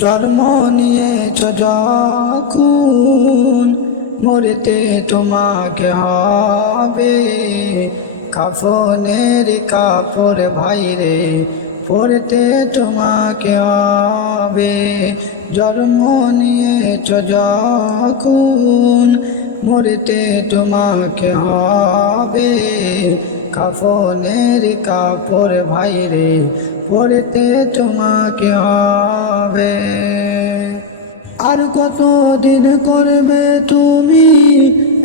জন্ম নিয়েছ যখন মরতে তোমাকে হবে। কাফনের কাপড় ভাইরে পরতে তোমাকে হবে। জন্ম নিয়েছ যখন মরতে তোমাকে হবে। কাফনের কাপড় ভাইরে পরতে তোমাকে হবে। আর কতদিন করবে তুমি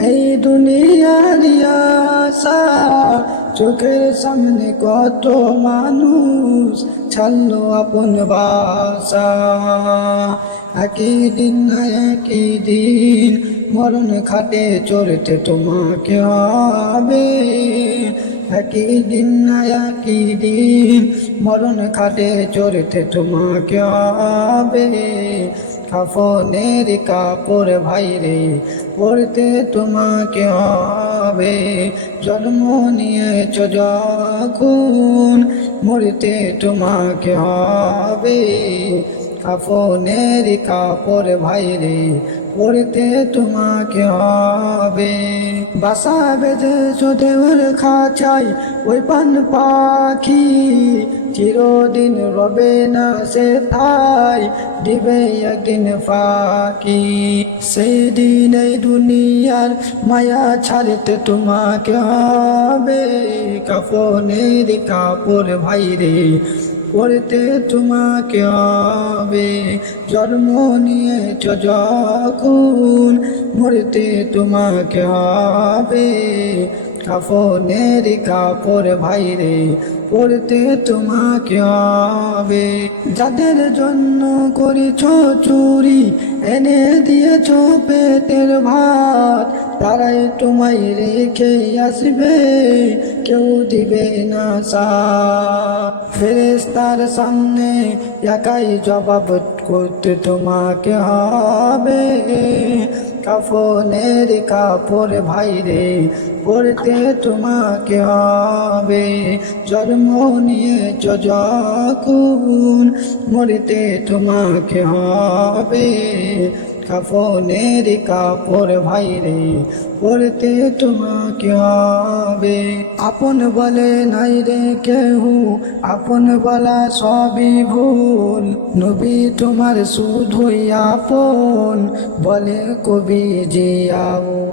এই দুনিয়ার আশা? চোখের সামনে কত মানুষ ছাড়লো আপন বাসা। একই দিন না একই দিন মরণ খাটে চড়তে তোমাকে হবে। একই দিন না একই দিন মরণ খাটে চড়তে তোমাকে হবে। কাফনের কাপড় ভাইরে পরতে তোমাকে হবে। জন্ম নিয়েছ যখন মরতে তোমাকে হবে। কাফনের কাপড় ভাইরে পরতে তোমাকে হবে। বাসা বেঁধেছ দেওর খাঁচাই ওই পান পাখি, চিরদিন রবে না সে ঠাই, দিবে একদিন ফাঁকি। সেই দিন এই দুনিয়ার মায়া ছাড়তে তোমাকে হবে। কাফনের কাপড় ভাইরে পরতে তোমাকে হবে। জন্ম নিয়েছ যখন মরতে তোমাকে হবে। কাফনের কাপড় ভাইরে পরতে তোমাকে হবে। যাদের জন্য করেছ চুরি এনে দিয়েছ পেটের ভাত, তারাই তোমায় রেখে আসবে, কেউ দিবে না সাথ। ফেরেশতার সামনে একাই জবাব করতে তোমাকে হবে। কাফনের কাপড় ভাইরে পরতে তোমাকে হবে। জন্ম নিয়েছ যখন মরতে তোমাকে হবে। কাফনের কাপড় ভাইরে পরতে তোমাকে হবে। আপন বলে নাই রে কেহ, আপন বলা সবই ভুল। নবী তোমার শুধুই আপন বলে কবি জিয়াউল।